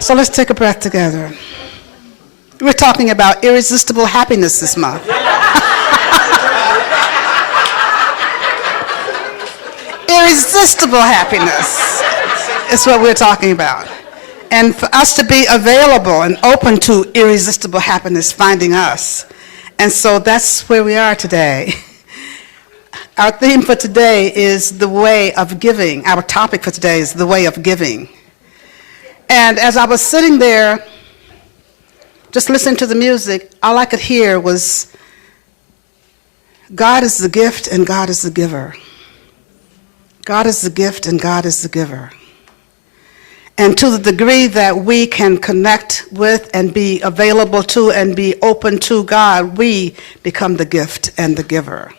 So let's take a breath together. We're talking about irresistible happiness this month. Irresistible happiness is what we're talking about. And for us to be available and open to irresistible happiness finding us. And so that's where we are today. Our theme for today is the way of giving. Our topic for today is the way of giving. And as I was sitting there, just listening to the music, all I could hear was, God is the gift and God is the giver. God is the gift and God is the giver. And to the degree that we can connect with and be available to and be open to God, we become the gift and the giver.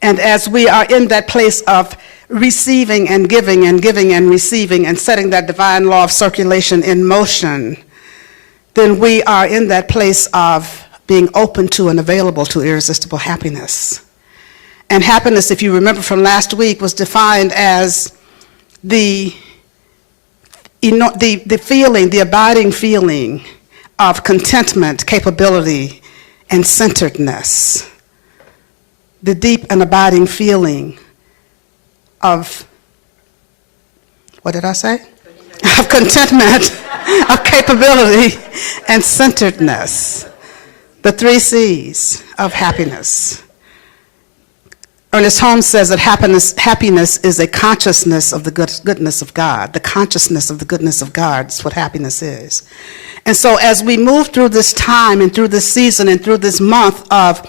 And as we are in that place of receiving and giving and giving and receiving and setting that divine law of circulation in motion, then we are in that place of being open to and available to irresistible happiness. And happiness, if you remember from last week, was defined as the feeling, the abiding feeling of contentment, capability, and centeredness. The deep and abiding feeling of, what did I say? Of contentment, of capability, and centeredness. The 3 C's of happiness. Ernest Holmes says that happiness is a consciousness of the goodness of God. The consciousness of the goodness of God is what happiness is. And so as we move through this time and through this season and through this month of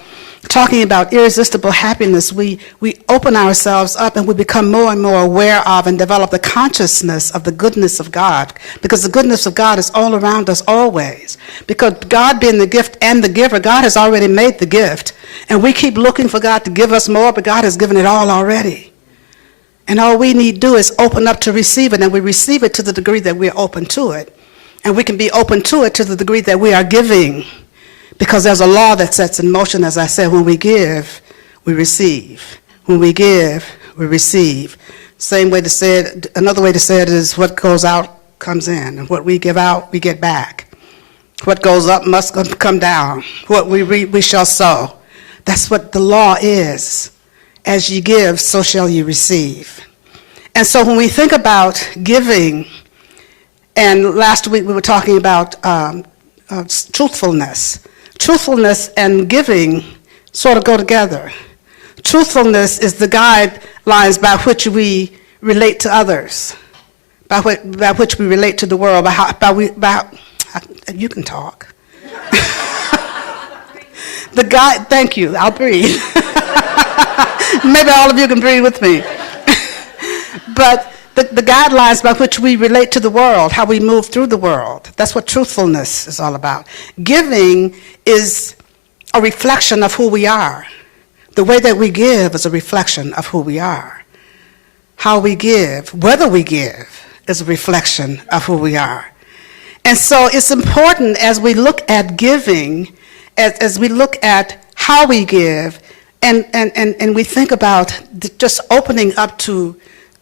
talking about irresistible happiness, we open ourselves up and we become more and more aware of and develop the consciousness of the goodness of God, because the goodness of God is all around us always. Because God being the gift and the giver, God has already made the gift. And we keep looking for God to give us more, but God has given it all already. And all we need to do is open up to receive it, and we receive it to the degree that we're open to it. And we can be open to it to the degree that we are giving. Because there's a law that sets in motion, as I said, when we give, we receive. When we give, we receive. Same way to say it, another way to say it is what goes out comes in, and what we give out, we get back. What goes up must come down. What we reap, we shall sow. That's what the law is. As you give, so shall you receive. And so when we think about giving, and last week we were talking about truthfulness. Truthfulness and giving sort of go together. Truthfulness is the guidelines by which we relate to others, by which we relate to the world, you can talk. Thank you, I'll breathe. Maybe all of you can breathe with me. But the guidelines by which we relate to the world, how we move through the world. That's what truthfulness is all about. Giving is a reflection of who we are. The way that we give is a reflection of who we are. How we give, whether we give, is a reflection of who we are. And so it's important as we look at giving, as we look at how we give, and we think about just opening up to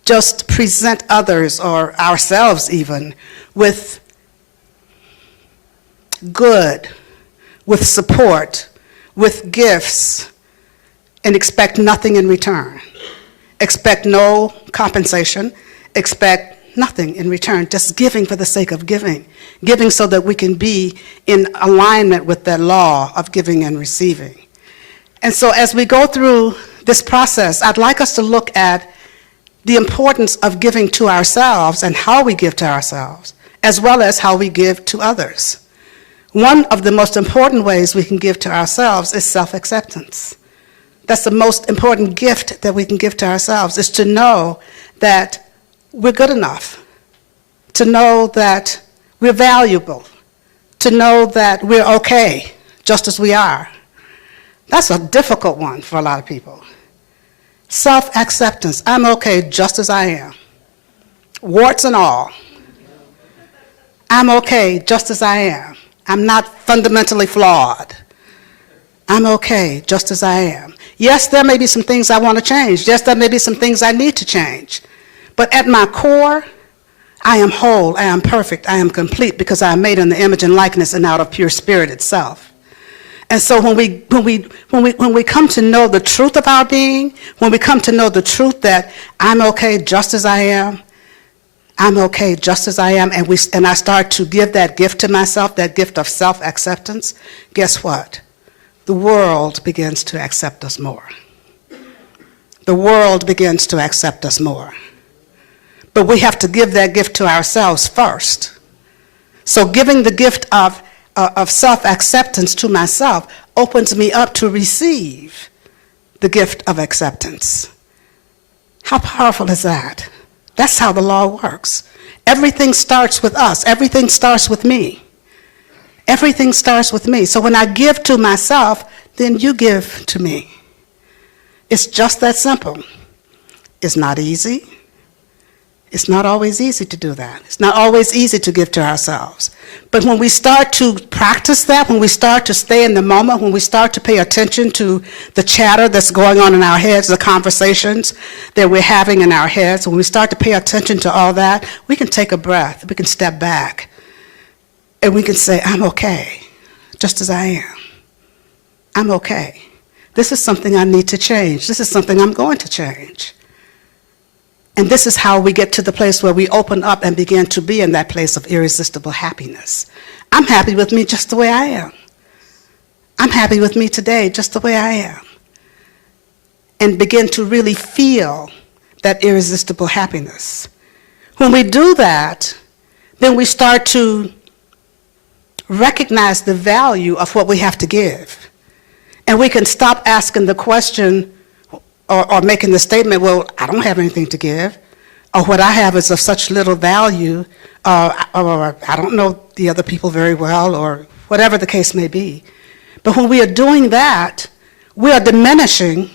just present others or ourselves even with good, with support, with gifts, and expect nothing in return. Expect no compensation, expect nothing in return, just giving for the sake of giving. Giving so that we can be in alignment with that law of giving and receiving. And so as we go through this process, I'd like us to look at the importance of giving to ourselves and how we give to ourselves, as well as how we give to others. One of the most important ways we can give to ourselves is self-acceptance. That's the most important gift that we can give to ourselves, is to know that we're good enough, to know that we're valuable, to know that we're okay just as we are. That's a difficult one for a lot of people. Self-acceptance. I'm okay just as I am. Warts and all. I'm okay just as I am. I'm not fundamentally flawed. I'm okay just as I am. Yes, there may be some things I want to change. Yes, there may be some things I need to change. But at my core, I am whole, I am perfect, I am complete because I am made in the image and likeness and out of pure spirit itself. And so when we come to know the truth of our being, when we come to know the truth that I'm okay just as I am, I'm okay just as I am, and I start to give that gift to myself, that gift of self-acceptance, guess what? The world begins to accept us more. The world begins to accept us more. But we have to give that gift to ourselves first. So giving the gift of self-acceptance to myself opens me up to receive the gift of acceptance. How powerful is that? That's how the law works. Everything starts with us. Everything starts with me. Everything starts with me. So when I give to myself, then you give to me. It's just that simple. It's not easy. It's not always easy to do that. It's not always easy to give to ourselves. But when we start to practice that, when we start to stay in the moment, when we start to pay attention to the chatter that's going on in our heads, the conversations that we're having in our heads, when we start to pay attention to all that, we can take a breath, we can step back, and we can say, I'm okay, just as I am. I'm okay. This is something I need to change. This is something I'm going to change. And this is how we get to the place where we open up and begin to be in that place of irresistible happiness. I'm happy with me just the way I am. I'm happy with me today just the way I am. And begin to really feel that irresistible happiness. When we do that, then we start to recognize the value of what we have to give. And we can stop asking the question, or making the statement, well, I don't have anything to give, or what I have is of such little value, or I don't know the other people very well, or whatever the case may be. But when we are doing that, we are diminishing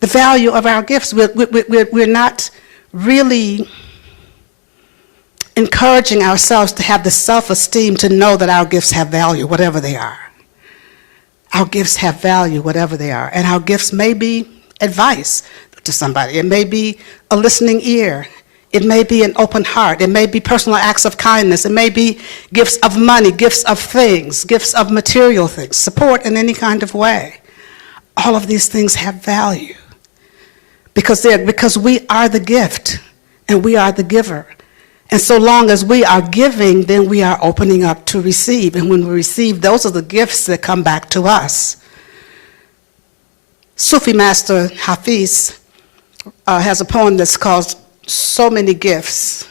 the value of our gifts. We're not really encouraging ourselves to have the self-esteem to know that our gifts have value, whatever they are. Our gifts have value, whatever they are. And our gifts may be advice to somebody. It may be a listening ear. It may be an open heart. It may be personal acts of kindness. It may be gifts of money, gifts of things, gifts of material things, support in any kind of way. All of these things have value because we are the gift and we are the giver. And so long as we are giving, then we are opening up to receive. And when we receive, those are the gifts that come back to us. Sufi master Hafiz has a poem that's called So Many Gifts.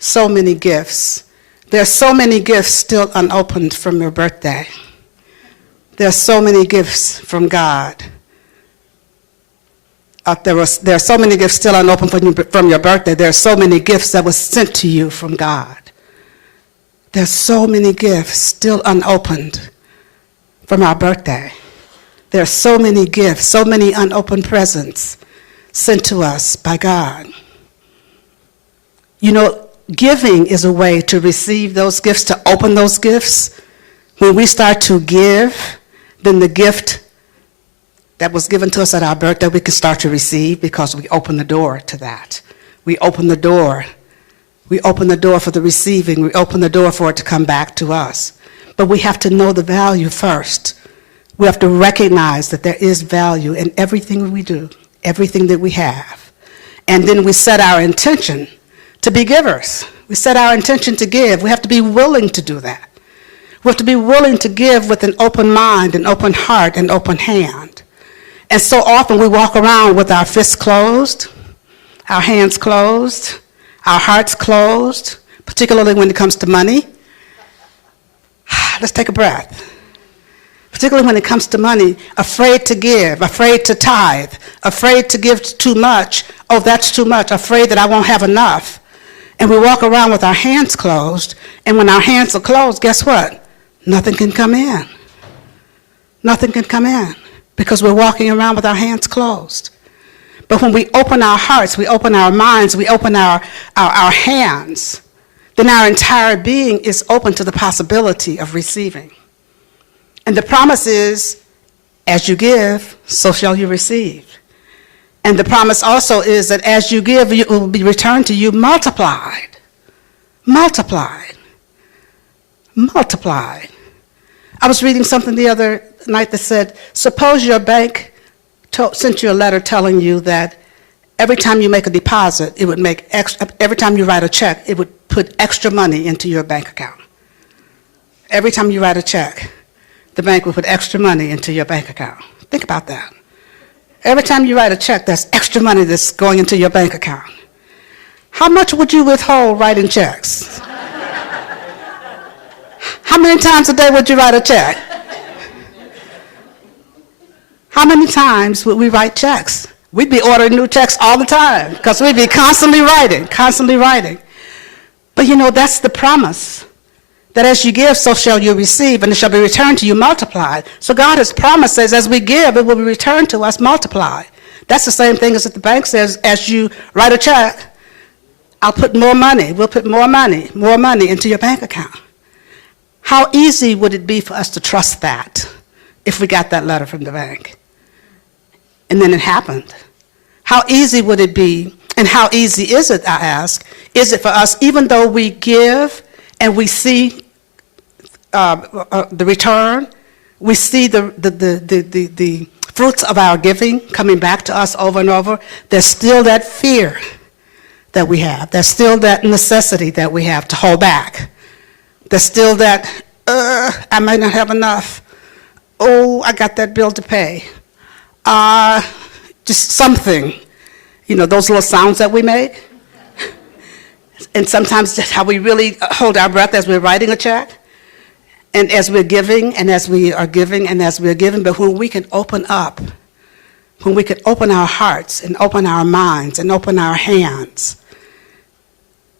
So many gifts. There are so many gifts still unopened from your birthday. There are so many gifts from God. There are so many gifts still unopened from your birthday. There are so many gifts that were sent to you from God. There are so many gifts still unopened from our birthday. There are so many gifts, so many unopened presents sent to us by God. You know, giving is a way to receive those gifts, to open those gifts. When we start to give, then the gift that was given to us at our birthday, we can start to receive because we open the door to that. We open the door. We open the door for the receiving. We open the door for it to come back to us. But we have to know the value first. We have to recognize that there is value in everything we do, everything that we have. And then we set our intention to be givers. We set our intention to give. We have to be willing to do that. We have to be willing to give with an open mind, an open heart, an open hand. And so often we walk around with our fists closed, our hands closed, our hearts closed, particularly when it comes to money. Let's take a breath. Particularly when it comes to money, afraid to give, afraid to tithe, afraid to give too much. Oh, that's too much, afraid that I won't have enough. And we walk around with our hands closed, and when our hands are closed, guess what? Nothing can come in. Nothing can come in because we're walking around with our hands closed. But when we open our hearts, we open our minds, we open our hands, then our entire being is open to the possibility of receiving. And the promise is, as you give, so shall you receive. And the promise also is that as you give, it will be returned to you multiplied. Multiplied. Multiplied. I was reading something the other night that said, suppose your bank sent you a letter telling you that every time you make a deposit, it would make every time you write a check, it would put extra money into your bank account. Every time you write a check, the bank will put extra money into your bank account. Think about that. Every time you write a check, there's extra money that's going into your bank account. How much would you withhold writing checks? How many times a day would you write a check? How many times would we write checks? We'd be ordering new checks all the time because we'd be constantly writing, constantly writing. But you know, that's the promise. That as you give, so shall you receive, and it shall be returned to you multiplied. So God has promised us, as we give, it will be returned to us multiplied. That's the same thing as if the bank says, as you write a check, I'll put more money, we'll put more money into your bank account. How easy would it be for us to trust that if we got that letter from the bank? And then it happened. How easy would it be, and how easy is it, I ask, is it for us, even though we give and we see the return, we see the fruits of our giving coming back to us over and over, there's still that fear that we have. There's still that necessity that we have to hold back. There's still that, I might not have enough. Oh, I got that bill to pay. Just something. You know, those little sounds that we make. And sometimes that's how we really hold our breath as we're writing a check, and as we're giving, and as we are giving, and as we're giving. But when we can open up, when we can open our hearts and open our minds and open our hands,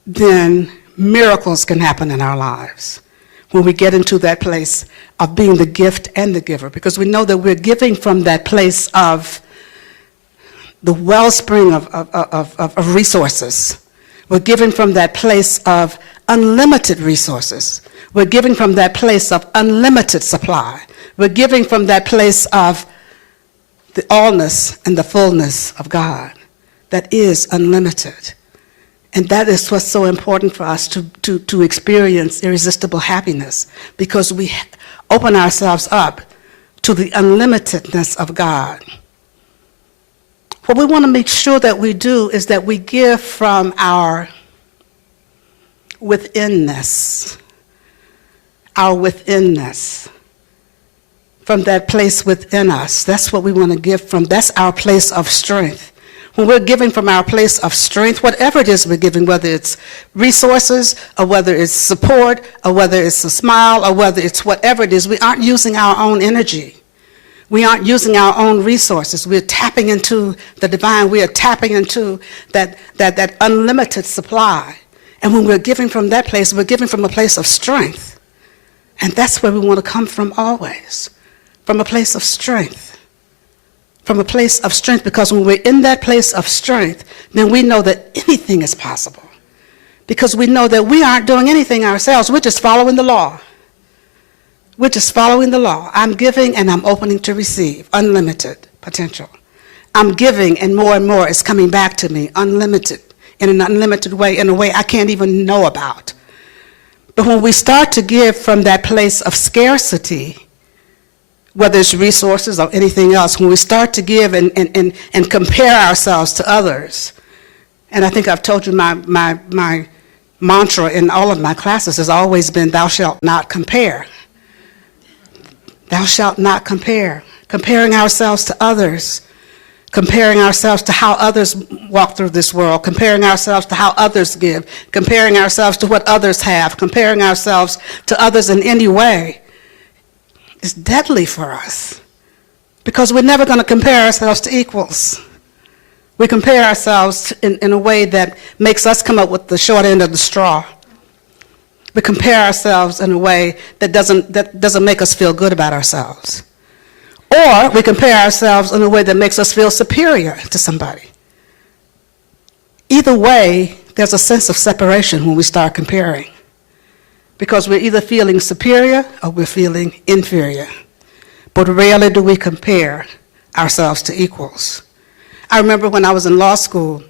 then miracles can happen in our lives. When we get into that place of being the gift and the giver, because we know that we're giving from that place of the wellspring of resources. We're giving from that place of unlimited resources. We're giving from that place of unlimited supply. We're giving from that place of the allness and the fullness of God that is unlimited. And that is what's so important for us to experience irresistible happiness, because we open ourselves up to the unlimitedness of God. What we want to make sure that we do is that we give from our withinness, from that place within us. That's what we want to give from. That's our place of strength. When we're giving from our place of strength, whatever it is we're giving, whether it's resources, or whether it's support, or whether it's a smile, or whether it's whatever it is, we aren't using our own energy. We aren't using our own resources. We're tapping into the divine. We are tapping into that unlimited supply. And when we're giving from that place, we're giving from a place of strength. And that's where we want to come from always, from a place of strength. From a place of strength, because when we're in that place of strength, then we know that anything is possible. Because we know that we aren't doing anything ourselves. We're just following the law. We're just following the law. I'm giving and I'm opening to receive. Unlimited potential. I'm giving and more is coming back to me. Unlimited. In an unlimited way. In a way I can't even know about. But when we start to give from that place of scarcity, whether it's resources or anything else, when we start to give and compare ourselves to others, and I think I've told you my mantra in all of my classes has always been, thou shalt not compare. Thou shalt not compare. Comparing ourselves to others. Comparing ourselves to how others walk through this world. Comparing ourselves to how others give. Comparing ourselves to what others have. Comparing ourselves to others in any way is deadly for us. Because we're never going to compare ourselves to equals. We compare ourselves in a way that makes us come up with the short end of the straw. We compare ourselves in a way that doesn't make us feel good about ourselves. Or we compare ourselves in a way that makes us feel superior to somebody. Either way, there's a sense of separation when we start comparing. Because we're either feeling superior or we're feeling inferior. But rarely do we compare ourselves to equals. I remember when I was in law school,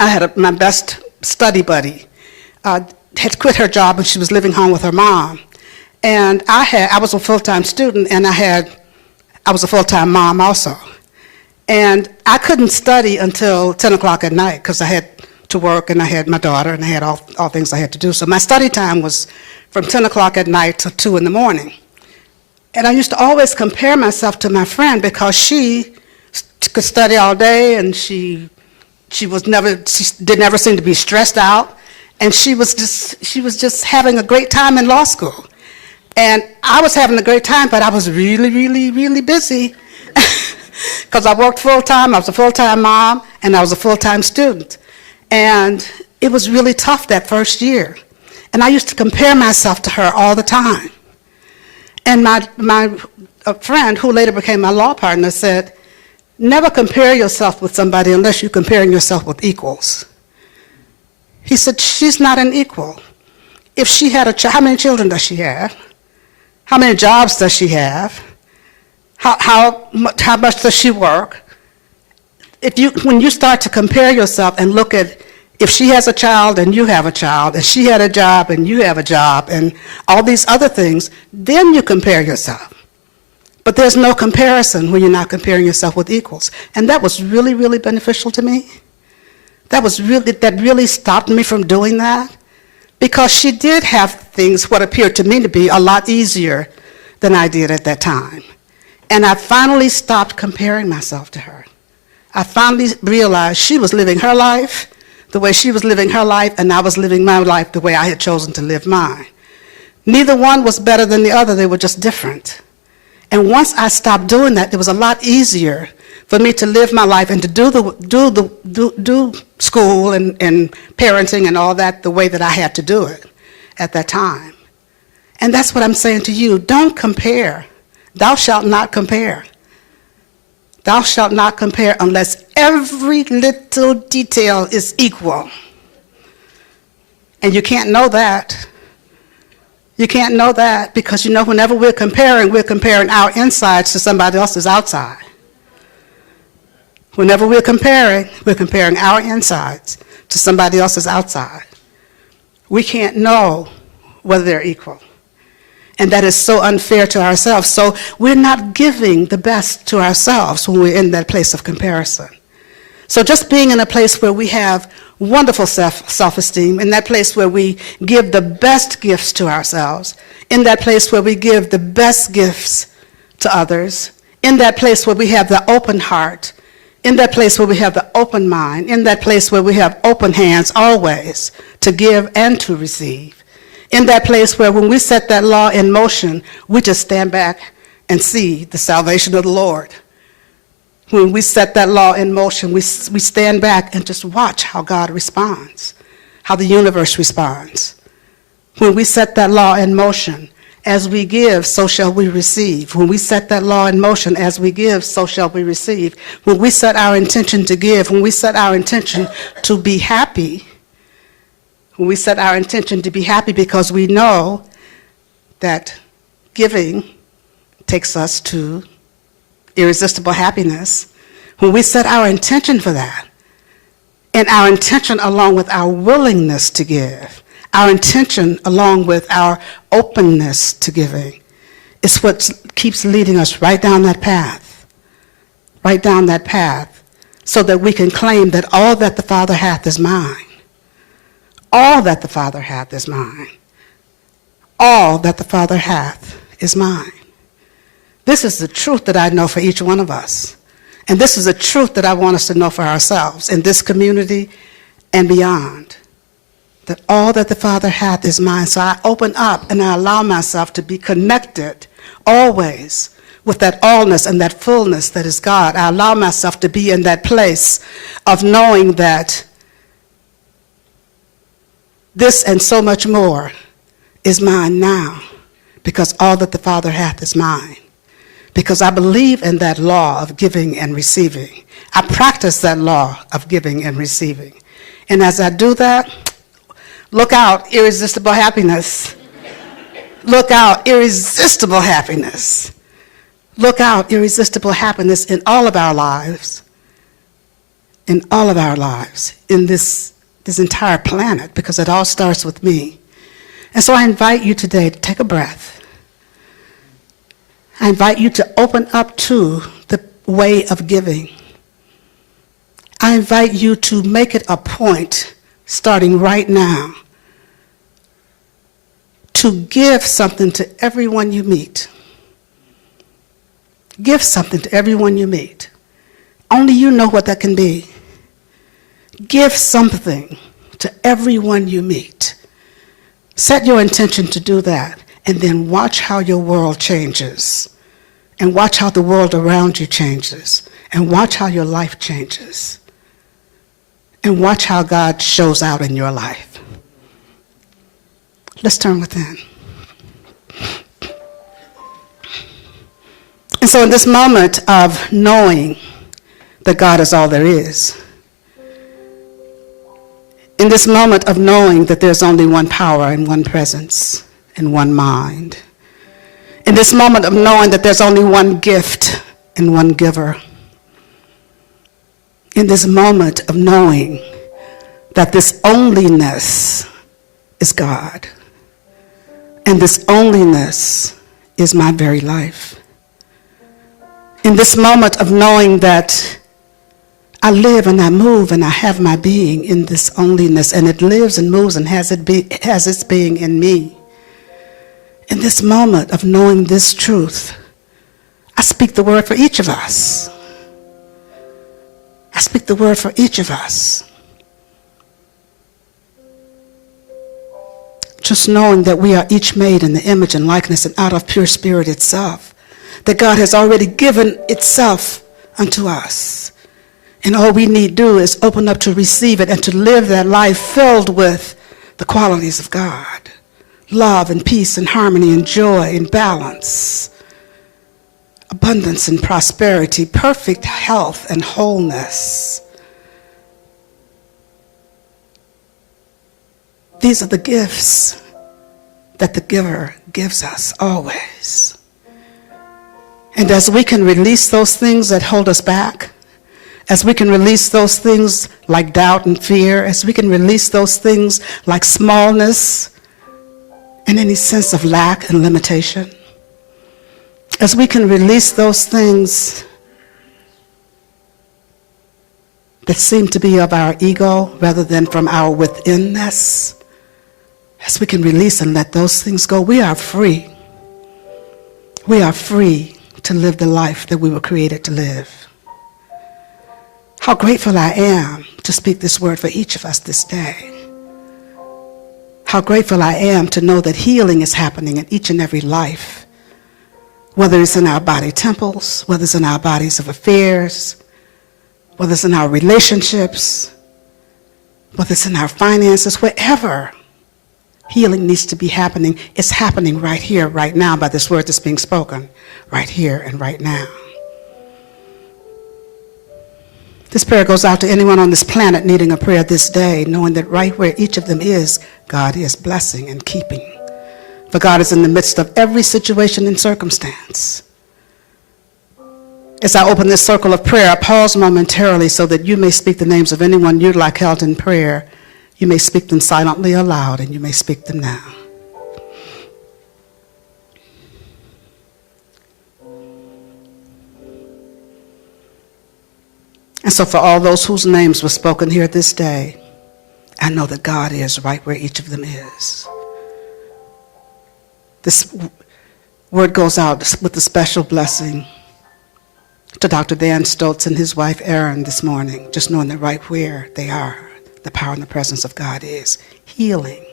I had my best study buddy had quit her job and she was living home with her mom. And I was a full-time student, and I was a full-time mom also. And I couldn't study until 10 o'clock at night because I had to work, and I had my daughter, and I had all things I had to do. So my study time was from 10 o'clock at night to 2 in the morning. And I used to always compare myself to my friend because she could study all day, and she did never seem to be stressed out, and she was just having a great time in law school. And I was having a great time, but I was really, really, really busy because I worked full-time. I was a full-time mom, and I was a full-time student. And it was really tough that first year. And I used to compare myself to her all the time. And my friend, who later became my law partner, said, never compare yourself with somebody unless you're comparing yourself with equals. He said, she's not an equal. If she had how many children does she have? How many jobs does she have? How much does she work? When you start to compare yourself and look at if she has a child and you have a child, and she had a job and you have a job, and all these other things, then you compare yourself. But there's no comparison when you're not comparing yourself with equals. And that was really, really beneficial to me. That really stopped me from doing that, because she did have things, what appeared to me to be a lot easier than I did at that time. And I finally stopped comparing myself to her. I finally realized she was living her life the way she was living her life, and I was living my life the way I had chosen to live mine. Neither one was better than the other, they were just different. And once I stopped doing that, it was a lot easier for me to live my life and to do school and parenting and all that the way that I had to do it at that time. And that's what I'm saying to you. Don't compare. Thou shalt not compare. Thou shalt not compare unless every little detail is equal. And you can't know that. You can't know that because, whenever we're comparing our insides to somebody else's outside. Whenever we're comparing our insides to somebody else's outside. We can't know whether they're equal. And that is so unfair to ourselves. So we're not giving the best to ourselves when we're in that place of comparison. So just being in a place where we have wonderful self-esteem, in that place where we give the best gifts to ourselves, in that place where we give the best gifts to others, in that place where we have the open heart, in that place where we have the open mind, in that place where we have open hands always to give and to receive, in that place where when we set that law in motion, we just stand back and see the salvation of the Lord. When we set that law in motion, we stand back and just watch how God responds, how the universe responds. When we set that law in motion, as we give, so shall we receive. When we set that law in motion, as we give, so shall we receive. When we set our intention to give, when we set our intention to be happy, when we set our intention to be happy because we know that giving takes us to irresistible happiness, when we set our intention for that, and our intention along with our willingness to give, our intention along with our openness to giving, is what keeps leading us right down that path, so that we can claim that all that the Father hath is mine. All that the Father hath is mine. All that the Father hath is mine. This is the truth that I know for each one of us. And this is a truth that I want us to know for ourselves in this community and beyond. That all that the Father hath is mine. So I open up and I allow myself to be connected always with that allness and that fullness that is God. I allow myself to be in that place of knowing that this and so much more is mine now, because all that the Father hath is mine. Because I believe in that law of giving and receiving. I practice that law of giving and receiving. And as I do that, look out, irresistible happiness. Look out, irresistible happiness. Look out, irresistible happiness in all of our lives. in all of our lives, in this entire planet, because it all starts with me. And so I invite you today to take a breath. I invite you to open up to the way of giving. I invite you to make it a point, starting right now, to give something to everyone you meet. Give something to everyone you meet. Only you know what that can be. Give something to everyone you meet. Set your intention to do that, and then watch how your world changes, and watch how the world around you changes, and watch how your life changes, and watch how God shows out in your life. Let's turn within. And so in this moment of knowing that God is all there is, in this moment of knowing that there's only one power and one presence and one mind, in this moment of knowing that there's only one gift and one giver, in this moment of knowing that this onlyness is God, and this onlyness is my very life, in this moment of knowing that I live and I move and I have my being in this onlyness, and it lives and moves and has its being in me. In this moment of knowing this truth, I speak the word for each of us. I speak the word for each of us. Just knowing that we are each made in the image and likeness and out of pure spirit itself, that God has already given itself unto us. And all we need do is open up to receive it and to live that life filled with the qualities of God. Love and peace and harmony and joy and balance. Abundance and prosperity, perfect health and wholeness. These are the gifts that the giver gives us always. And as we can release those things that hold us back, as we can release those things like doubt and fear, as we can release those things like smallness and any sense of lack and limitation, as we can release those things that seem to be of our ego rather than from our withinness, as we can release and let those things go, we are free. We are free to live the life that we were created to live. How grateful I am to speak this word for each of us this day. How grateful I am to know that healing is happening in each and every life, whether it's in our body temples, whether it's in our bodies of affairs, whether it's in our relationships, whether it's in our finances, wherever healing needs to be happening, it's happening right here, right now, by this word that's being spoken, right here and right now. This prayer goes out to anyone on this planet needing a prayer this day, knowing that right where each of them is, God is blessing and keeping. For God is in the midst of every situation and circumstance. As I open this circle of prayer, I pause momentarily so that you may speak the names of anyone you'd like held in prayer. You may speak them silently aloud, and you may speak them now. And so for all those whose names were spoken here this day, I know that God is right where each of them is. This word goes out with a special blessing to Dr. Dan Stoltz and his wife Erin this morning, just knowing that right where they are, the power and the presence of God is healing.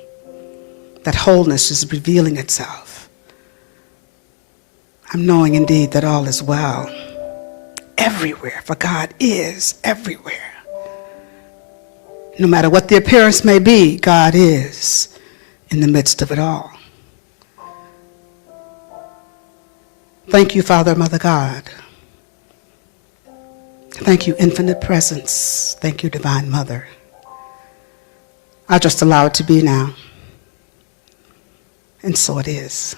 That wholeness is revealing itself. I'm knowing indeed that all is well. Everywhere, for God is everywhere. No matter what the appearance may be, God is in the midst of it all. Thank you, Father, Mother God. Thank you, infinite presence. Thank you, Divine Mother. I'll just allow it to be now. And so it is.